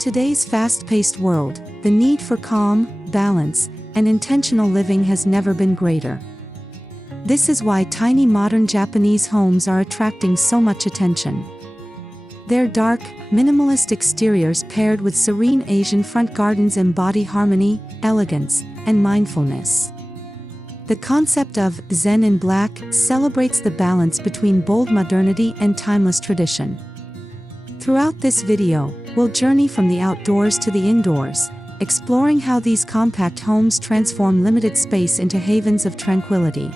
today's fast-paced world, the need for calm, balance, and intentional living has never been greater. This is why tiny modern Japanese homes are attracting so much attention. Their dark, minimalist exteriors paired with serene Asian front gardens embody harmony, elegance, and mindfulness. The concept of Zen in Black celebrates the balance between bold modernity and timeless tradition. Throughout this video, we'll journey from the outdoors to the indoors, exploring how these compact homes transform limited space into havens of tranquility.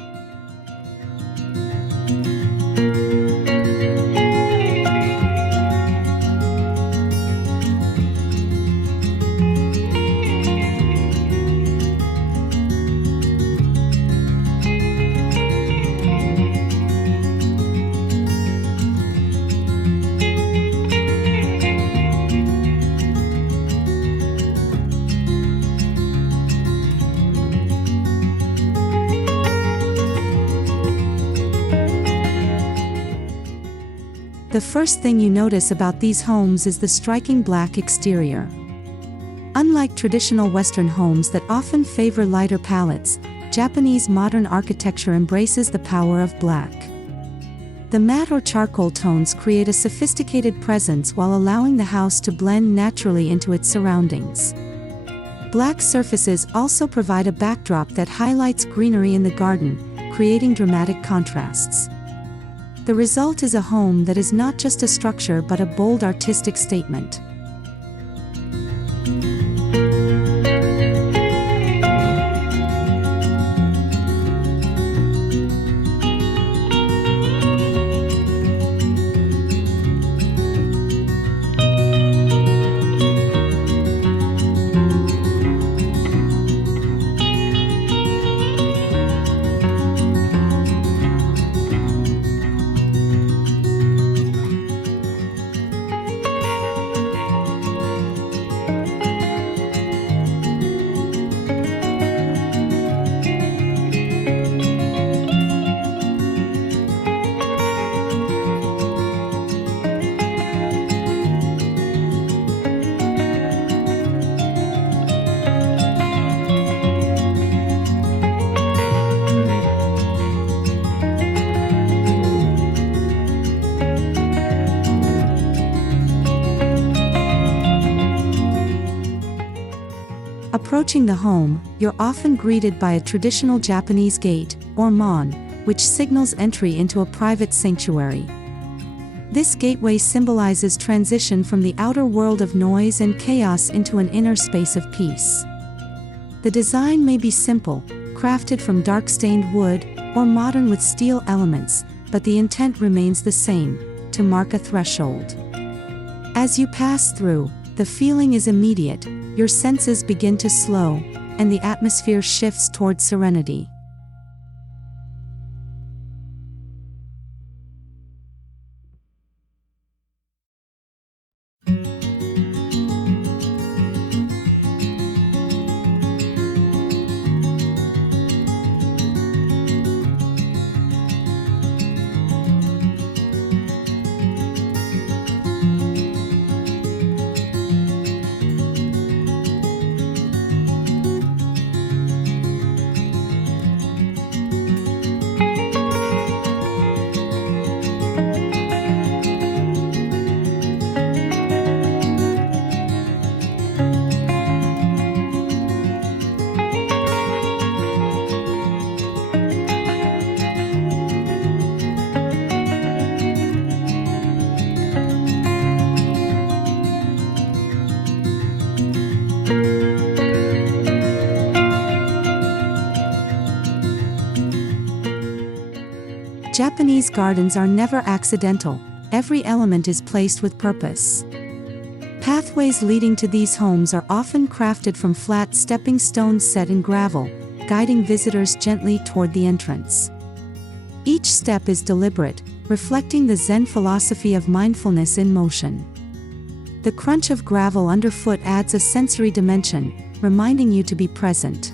The first thing you notice about these homes is the striking black exterior. Unlike traditional Western homes that often favor lighter palettes, Japanese modern architecture embraces the power of black. The matte or charcoal tones create a sophisticated presence while allowing the house to blend naturally into its surroundings. Black surfaces also provide a backdrop that highlights greenery in the garden, creating dramatic contrasts. The result is a home that is not just a structure but a bold artistic statement. Approaching the home, you're often greeted by a traditional Japanese gate, or mon, which signals entry into a private sanctuary. This gateway symbolizes transition from the outer world of noise and chaos into an inner space of peace. The design may be simple, crafted from dark-stained wood, or modern with steel elements, but the intent remains the same: to mark a threshold. As you pass through, the feeling is immediate. Your senses begin to slow, and the atmosphere shifts towards serenity. Japanese gardens are never accidental. Every element is placed with purpose. Pathways leading to these homes are often crafted from flat stepping stones set in gravel, guiding visitors gently toward the entrance. Each step is deliberate, reflecting the Zen philosophy of mindfulness in motion. The crunch of gravel underfoot adds a sensory dimension, reminding you to be present.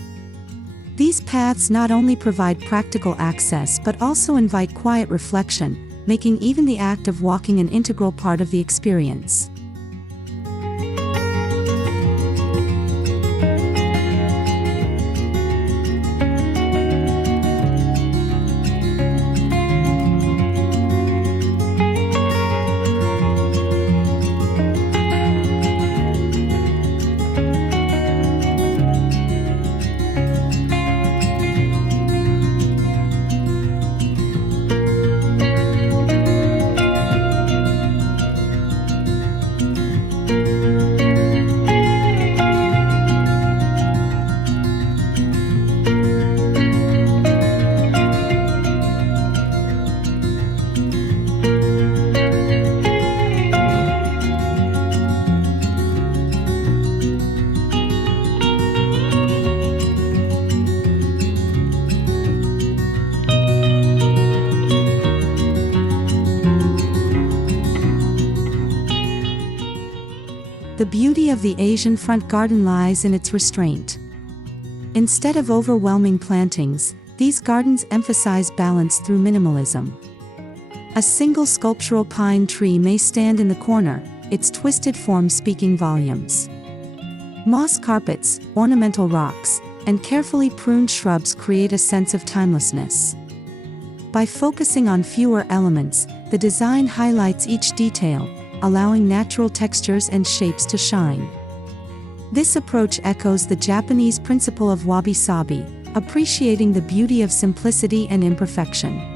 These paths not only provide practical access but also invite quiet reflection, making even the act of walking an integral part of the experience. beauty of the Asian front garden lies in its restraint. Instead of overwhelming plantings, these gardens emphasize balance through minimalism. A single sculptural pine tree may stand in the corner, its twisted form speaking volumes. Moss carpets, ornamental rocks, and carefully pruned shrubs create a sense of timelessness. By focusing on fewer elements, the design highlights each detail, allowing natural textures and shapes to shine. This approach echoes the Japanese principle of wabi-sabi, appreciating the beauty of simplicity and imperfection.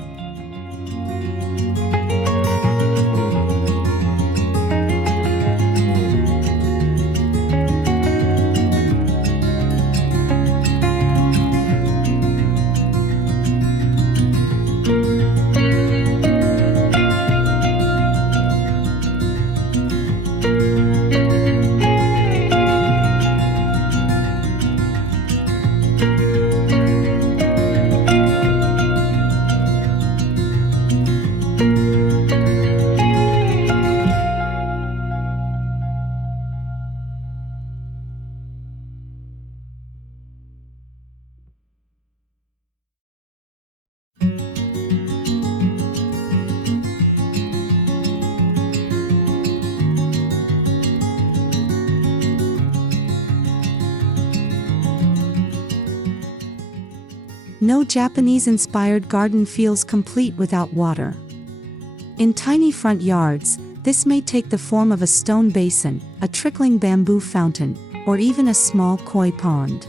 No Japanese-inspired garden feels complete without water. In tiny front yards, this may take the form of a stone basin, a trickling bamboo fountain, or even a small koi pond.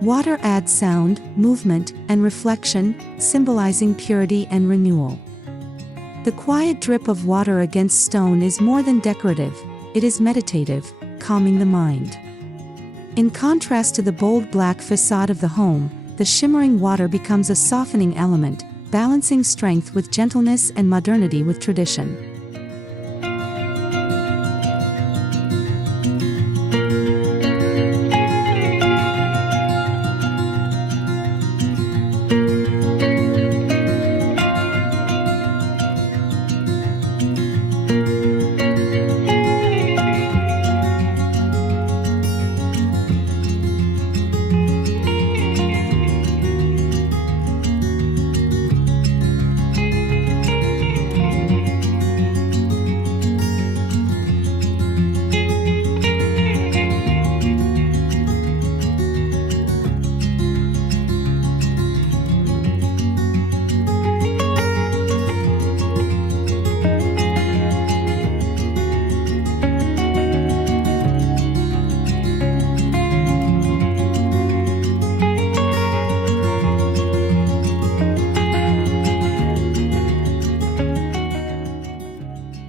Water adds sound, movement, and reflection, symbolizing purity and renewal. The quiet drip of water against stone is more than decorative, it is meditative, calming the mind. In contrast to the bold black facade of the home, the shimmering water becomes a softening element, balancing strength with gentleness and modernity with tradition.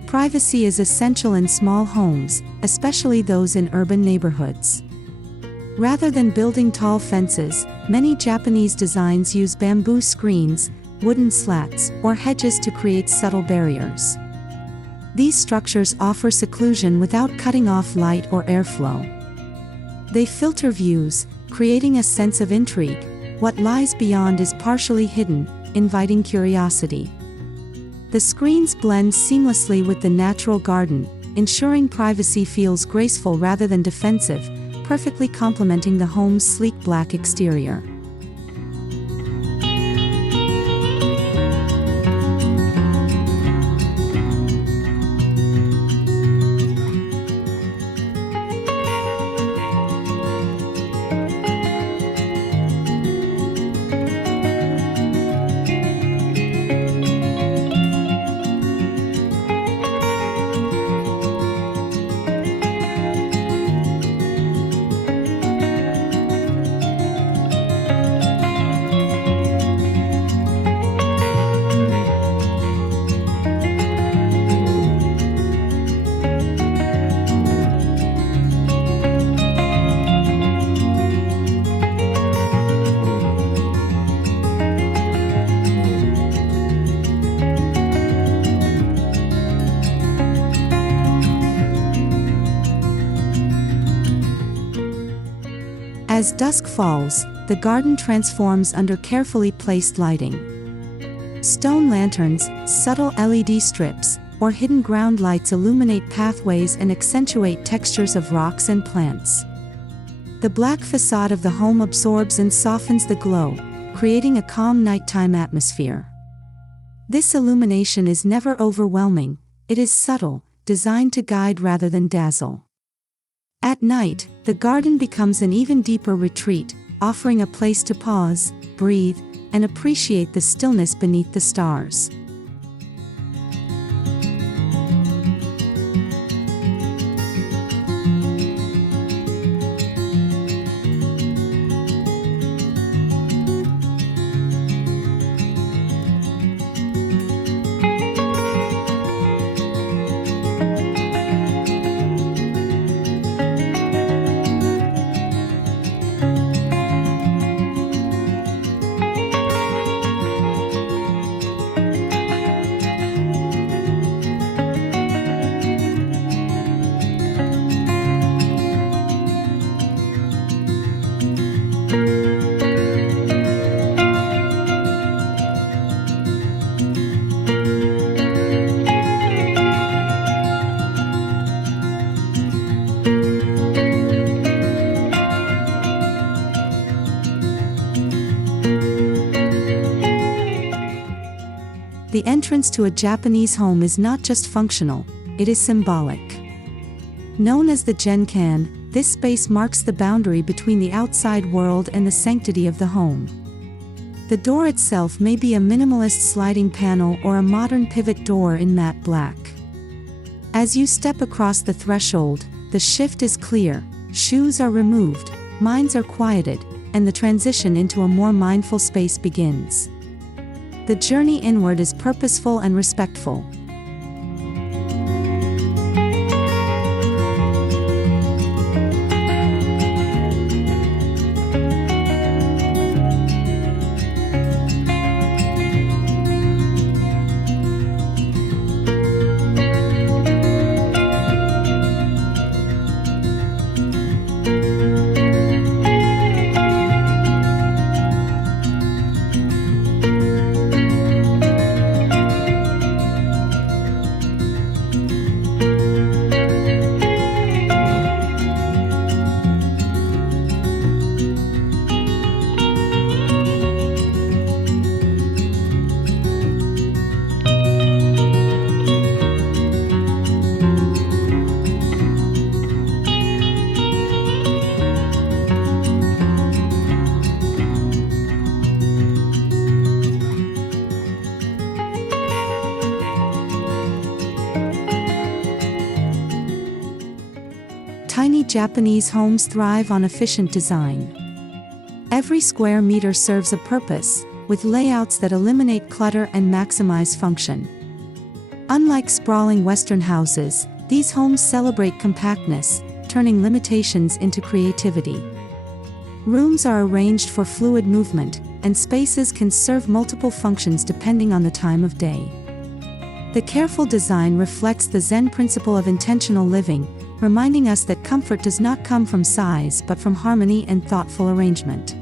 Privacy is essential in small homes, especially those in urban neighborhoods. Rather than building tall fences, many Japanese designs use bamboo screens, wooden slats, or hedges to create subtle barriers. These structures offer seclusion without cutting off light or airflow. They filter views, creating a sense of intrigue. What lies beyond is partially hidden, inviting curiosity. The screens blend seamlessly with the natural garden, ensuring privacy feels graceful rather than defensive, perfectly complementing the home's sleek black exterior. As dusk falls, the garden transforms under carefully placed lighting. Stone lanterns, subtle LED strips, or hidden ground lights illuminate pathways and accentuate textures of rocks and plants. The black facade of the home absorbs and softens the glow, creating a calm nighttime atmosphere. This illumination is never overwhelming, it is subtle, designed to guide rather than dazzle. At night, the garden becomes an even deeper retreat, offering a place to pause, breathe, and appreciate the stillness beneath the stars. The entrance to a Japanese home is not just functional, it is symbolic. Known as the Genkan, this space marks the boundary between the outside world and the sanctity of the home. The door itself may be a minimalist sliding panel or a modern pivot door in matte black. As you step across the threshold, the shift is clear, shoes are removed, minds are quieted, and the transition into a more mindful space begins. The journey inward is purposeful and respectful. Tiny Japanese homes thrive on efficient design. Every square meter serves a purpose, with layouts that eliminate clutter and maximize function. Unlike sprawling Western houses, these homes celebrate compactness, turning limitations into creativity. Rooms are arranged for fluid movement, and spaces can serve multiple functions depending on the time of day. The careful design reflects the Zen principle of intentional living, reminding us that comfort does not come from size but from harmony and thoughtful arrangement.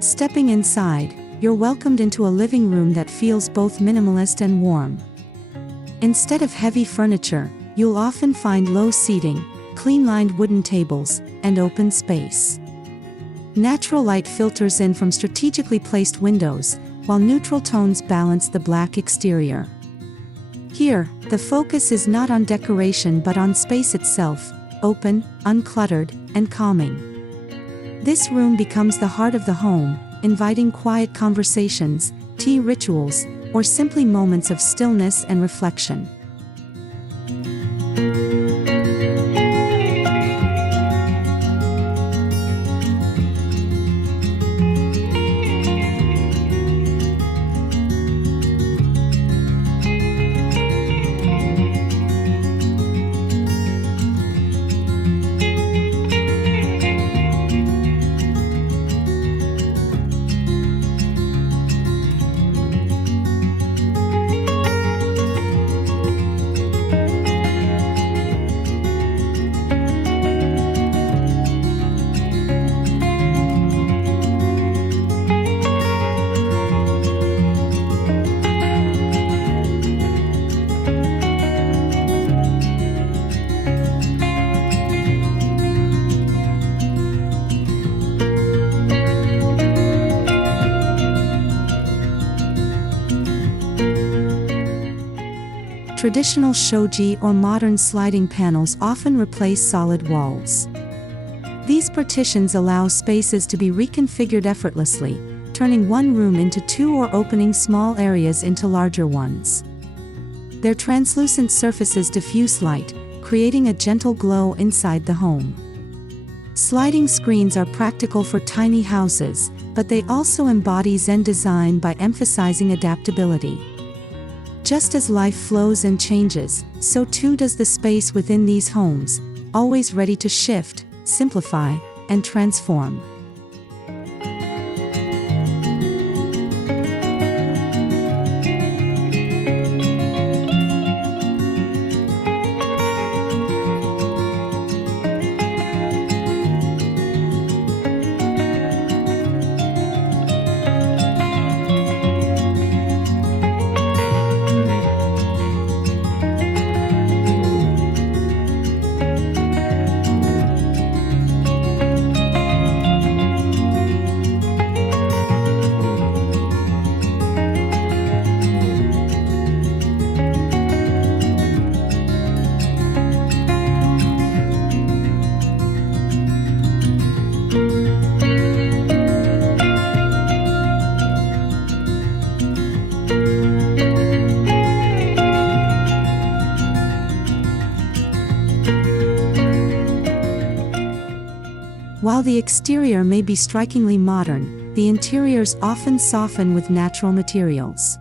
Stepping inside, you're welcomed into a living room that feels both minimalist and warm. Instead of heavy furniture, you'll often find low seating, clean-lined wooden tables, and open space. Natural light filters in from strategically placed windows, while neutral tones balance the black exterior. Here, the focus is not on decoration but on space itself, open, uncluttered, and calming. This room becomes the heart of the home, inviting quiet conversations, tea rituals, or simply moments of stillness and reflection. Traditional shoji or modern sliding panels often replace solid walls. These partitions allow spaces to be reconfigured effortlessly, turning one room into two or opening small areas into larger ones. Their translucent surfaces diffuse light, creating a gentle glow inside the home. Sliding screens are practical for tiny houses, but they also embody Zen design by emphasizing adaptability. Just as life flows and changes, so too does the space within these homes, always ready to shift, simplify, and transform. While the exterior may be strikingly modern, the interiors often soften with natural materials.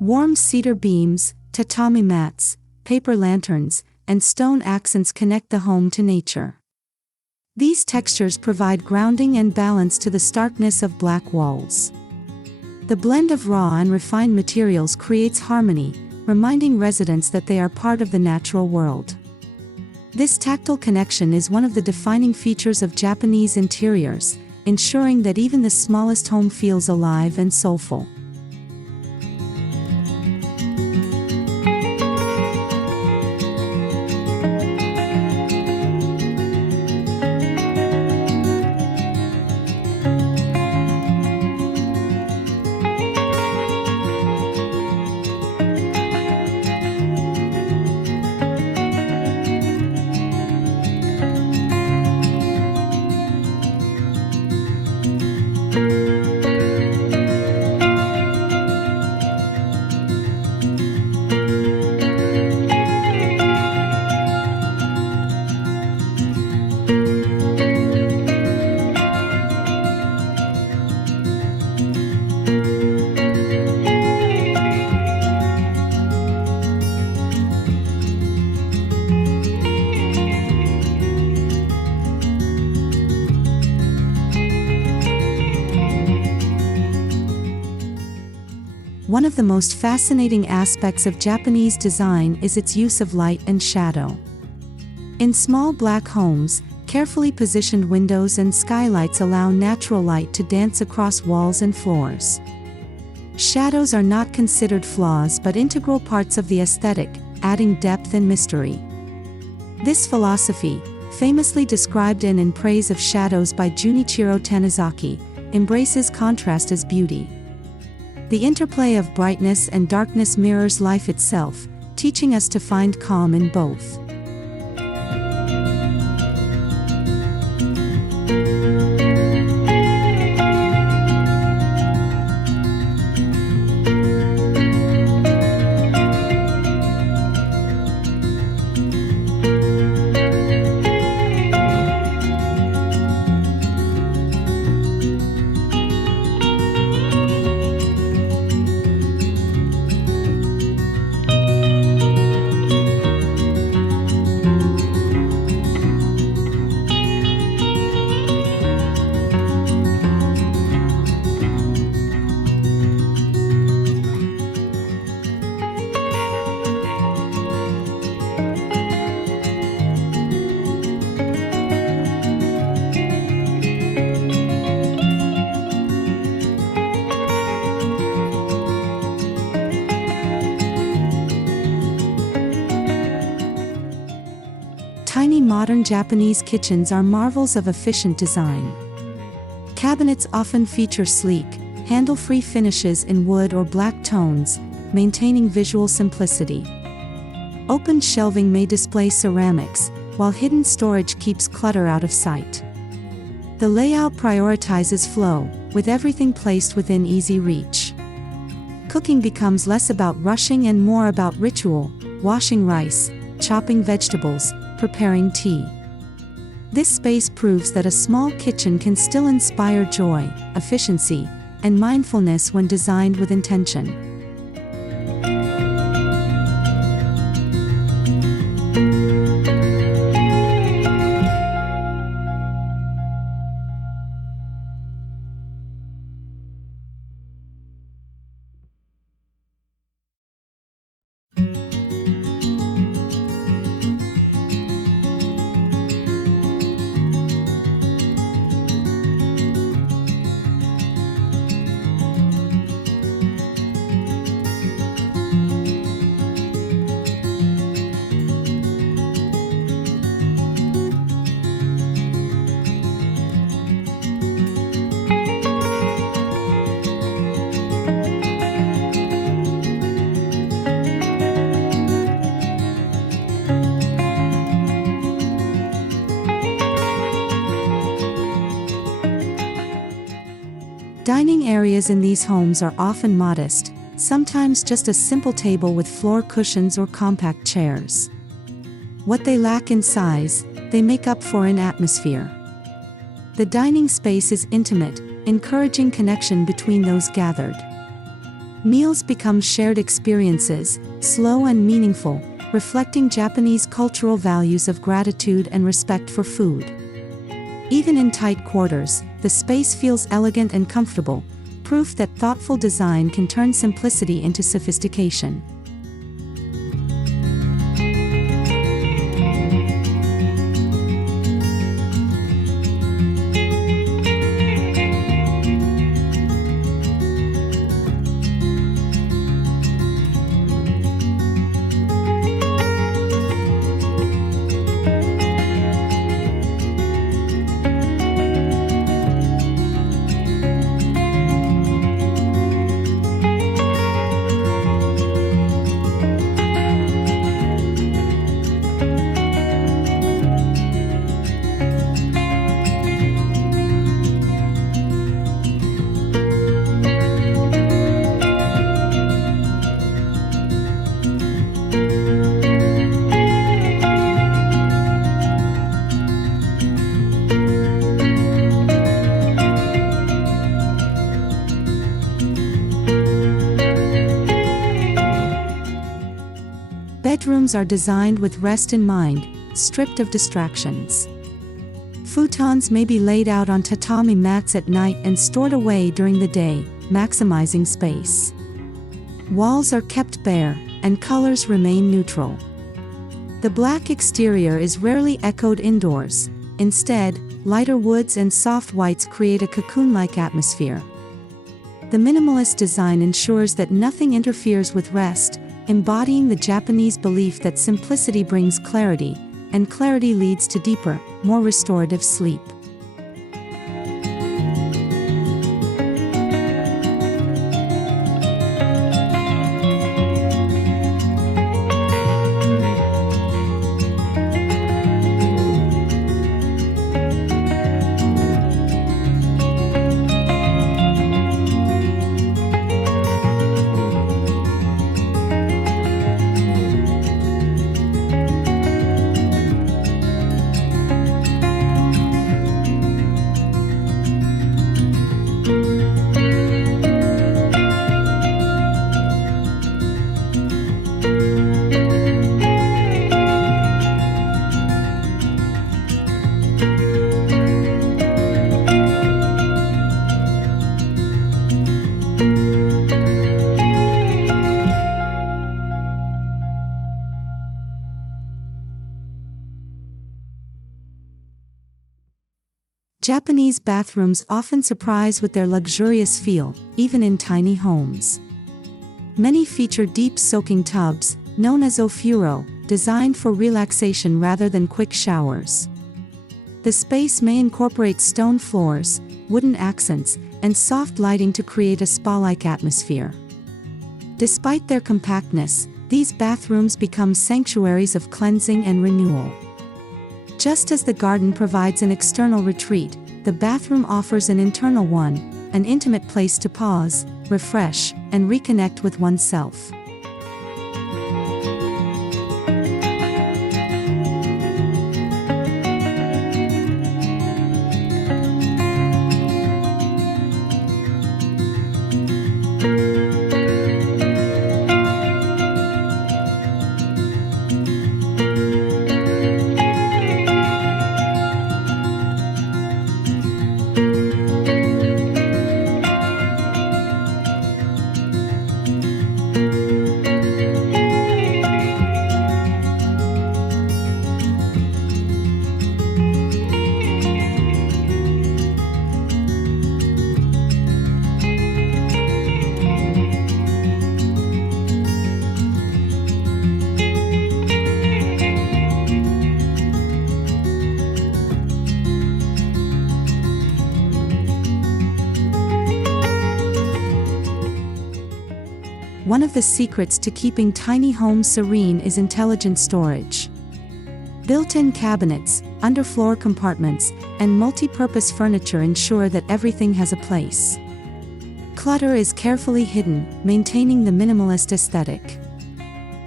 Warm cedar beams, tatami mats, paper lanterns, and stone accents connect the home to nature. These textures provide grounding and balance to the starkness of black walls. The blend of raw and refined materials creates harmony, reminding residents that they are part of the natural world. This tactile connection is one of the defining features of Japanese interiors, ensuring that even the smallest home feels alive and soulful. One of the most fascinating aspects of Japanese design is its use of light and shadow. In small black homes, carefully positioned windows and skylights allow natural light to dance across walls and floors. Shadows are not considered flaws but integral parts of the aesthetic, adding depth and mystery. This philosophy, famously described in Praise of Shadows by Junichiro Tanizaki, embraces contrast as beauty. The interplay of brightness and darkness mirrors life itself, teaching us to find calm in both. Tiny modern Japanese kitchens are marvels of efficient design. Cabinets often feature sleek, handle-free finishes in wood or black tones, maintaining visual simplicity. Open shelving may display ceramics, while hidden storage keeps clutter out of sight. The layout prioritizes flow, with everything placed within easy reach. Cooking becomes less about rushing and more about ritual, washing rice, chopping vegetables, preparing tea. This space proves that a small kitchen can still inspire joy, efficiency, and mindfulness when designed with intention. Dining areas in these homes are often modest, sometimes just a simple table with floor cushions or compact chairs. What they lack in size, they make up for in atmosphere. The dining space is intimate, encouraging connection between those gathered. Meals become shared experiences, slow and meaningful, reflecting Japanese cultural values of gratitude and respect for food. Even in tight quarters, the space feels elegant and comfortable, proof that thoughtful design can turn simplicity into sophistication. Bedrooms are designed with rest in mind, stripped of distractions. Futons may be laid out on tatami mats at night and stored away during the day, maximizing space. Walls are kept bare, and colors remain neutral. The black exterior is rarely echoed indoors. Instead, lighter woods and soft whites create a cocoon-like atmosphere. The minimalist design ensures that nothing interferes with rest, embodying the Japanese belief that simplicity brings clarity, and clarity leads to deeper, more restorative sleep. Japanese bathrooms often surprise with their luxurious feel, even in tiny homes. Many feature deep soaking tubs, known as ofuro, designed for relaxation rather than quick showers. The space may incorporate stone floors, wooden accents, and soft lighting to create a spa-like atmosphere. Despite their compactness, these bathrooms become sanctuaries of cleansing and renewal. Just as the garden provides an external retreat, the bathroom offers an internal one, an intimate place to pause, refresh, and reconnect with oneself. One of the secrets to keeping tiny homes serene is intelligent storage. Built-in cabinets, underfloor compartments, and multi-purpose furniture ensure that everything has a place. Clutter is carefully hidden, maintaining the minimalist aesthetic.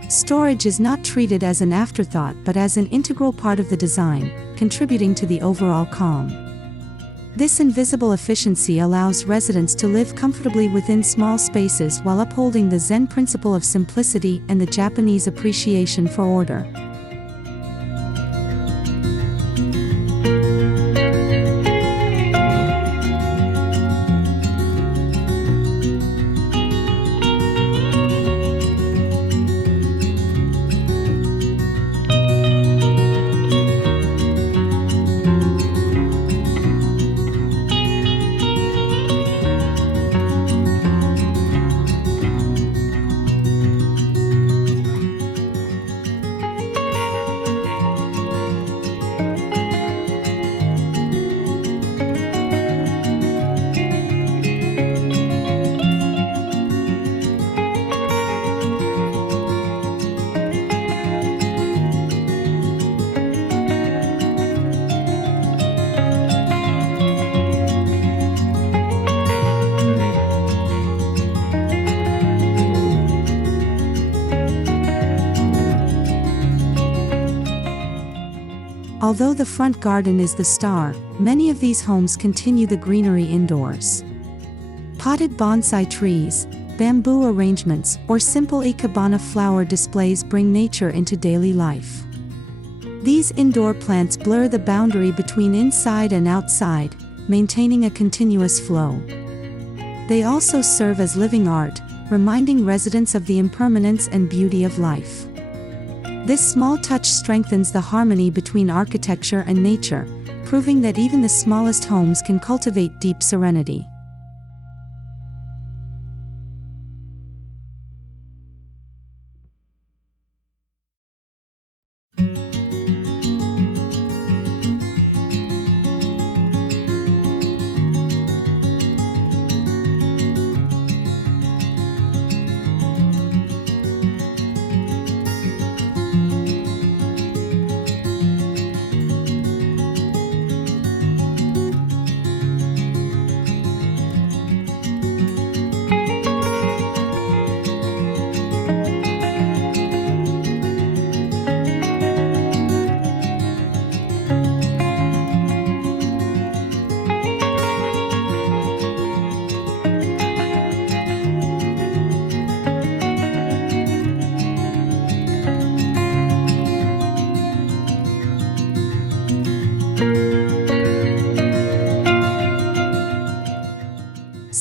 Storage is not treated as an afterthought but as an integral part of the design, contributing to the overall calm. This invisible efficiency allows residents to live comfortably within small spaces while upholding the Zen principle of simplicity and the Japanese appreciation for order. Although the front garden is the star, many of these homes continue the greenery indoors. Potted bonsai trees, bamboo arrangements, or simple ikebana flower displays bring nature into daily life. These indoor plants blur the boundary between inside and outside, maintaining a continuous flow. They also serve as living art, reminding residents of the impermanence and beauty of life. This small touch strengthens the harmony between architecture and nature, proving that even the smallest homes can cultivate deep serenity.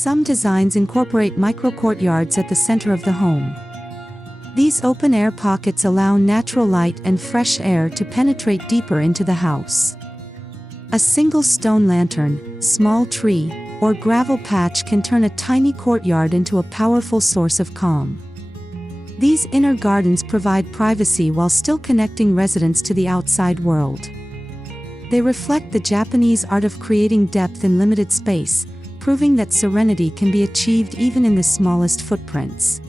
Some designs incorporate micro-courtyards at the center of the home. These open-air pockets allow natural light and fresh air to penetrate deeper into the house. A single stone lantern, small tree, or gravel patch can turn a tiny courtyard into a powerful source of calm. These inner gardens provide privacy while still connecting residents to the outside world. They reflect the Japanese art of creating depth in limited space, proving that serenity can be achieved even in the smallest footprints.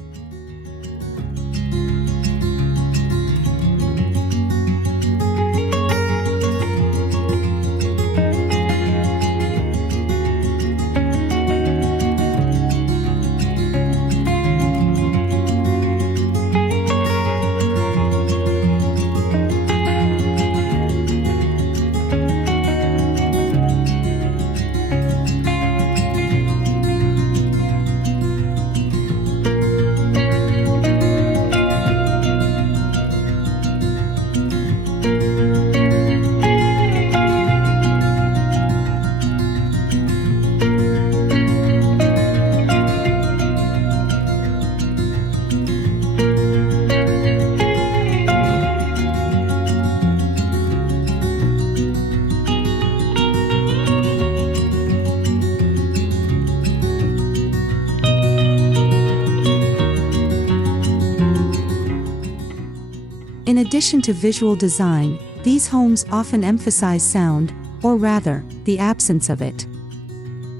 In addition to visual design, these homes often emphasize sound, or rather, the absence of it.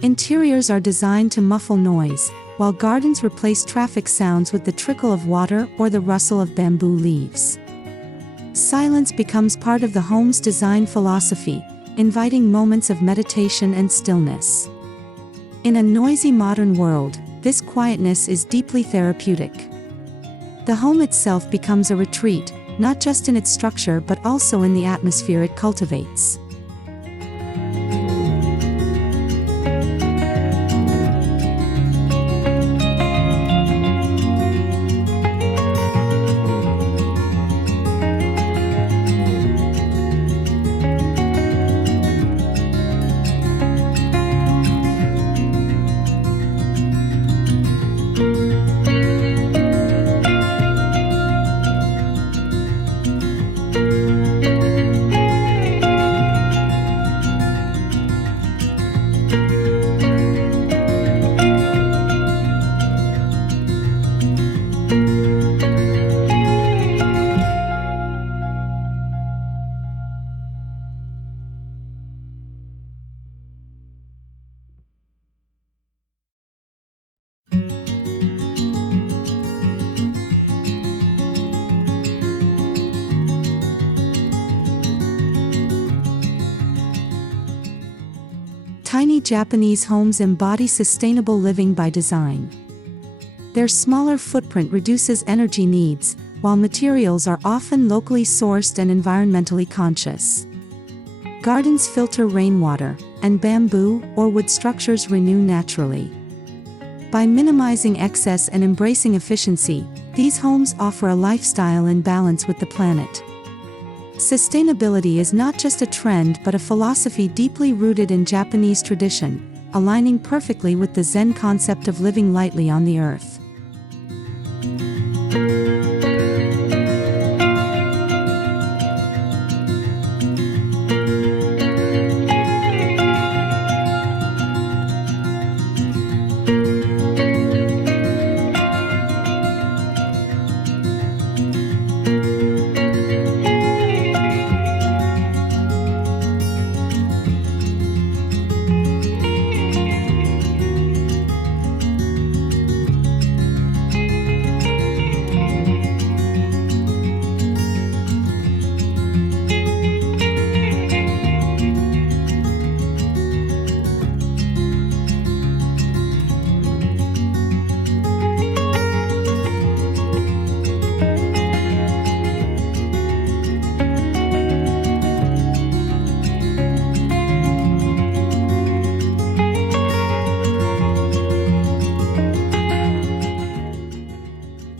Interiors are designed to muffle noise, while gardens replace traffic sounds with the trickle of water or the rustle of bamboo leaves. Silence becomes part of the home's design philosophy, inviting moments of meditation and stillness. In a noisy modern world, this quietness is deeply therapeutic. The home itself becomes a retreat, not just in its structure but also in the atmosphere it cultivates. Tiny Japanese homes embody sustainable living by design. Their smaller footprint reduces energy needs, while materials are often locally sourced and environmentally conscious. Gardens filter rainwater, and bamboo or wood structures renew naturally. By minimizing excess and embracing efficiency, these homes offer a lifestyle in balance with the planet. Sustainability is not just a trend but a philosophy deeply rooted in Japanese tradition, aligning perfectly with the Zen concept of living lightly on the earth.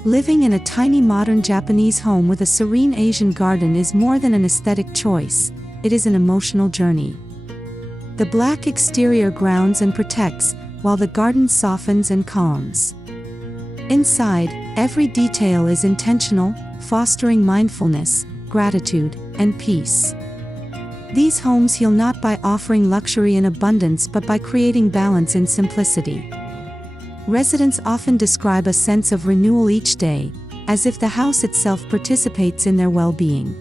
Living in a tiny modern Japanese home with a serene Asian garden is more than an aesthetic choice, it is an emotional journey. The black exterior grounds and protects, while the garden softens and calms. Inside, every detail is intentional, fostering mindfulness, gratitude, and peace. These homes heal not by offering luxury in abundance but by creating balance in simplicity. Residents often describe a sense of renewal each day, as if the house itself participates in their well-being.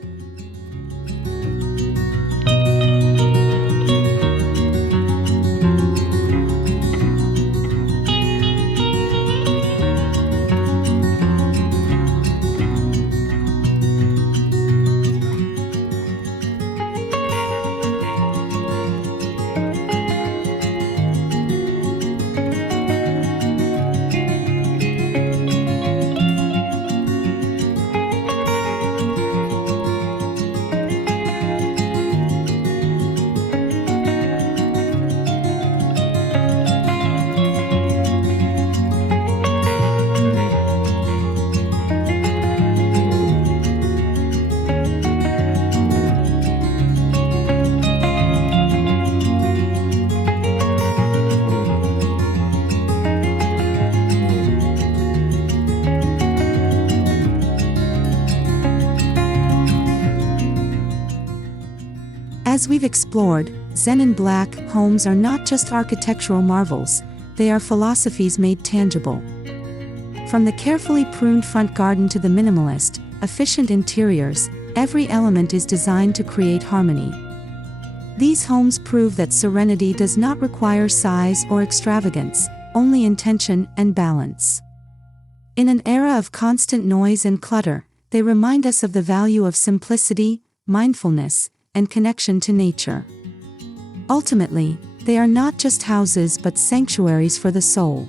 As we've explored, Zen and Black homes are not just architectural marvels, they are philosophies made tangible. From the carefully pruned front garden to the minimalist, efficient interiors, every element is designed to create harmony. These homes prove that serenity does not require size or extravagance, only intention and balance. In an era of constant noise and clutter, they remind us of the value of simplicity, mindfulness, and connection to nature. Ultimately, they are not just houses but sanctuaries for the soul.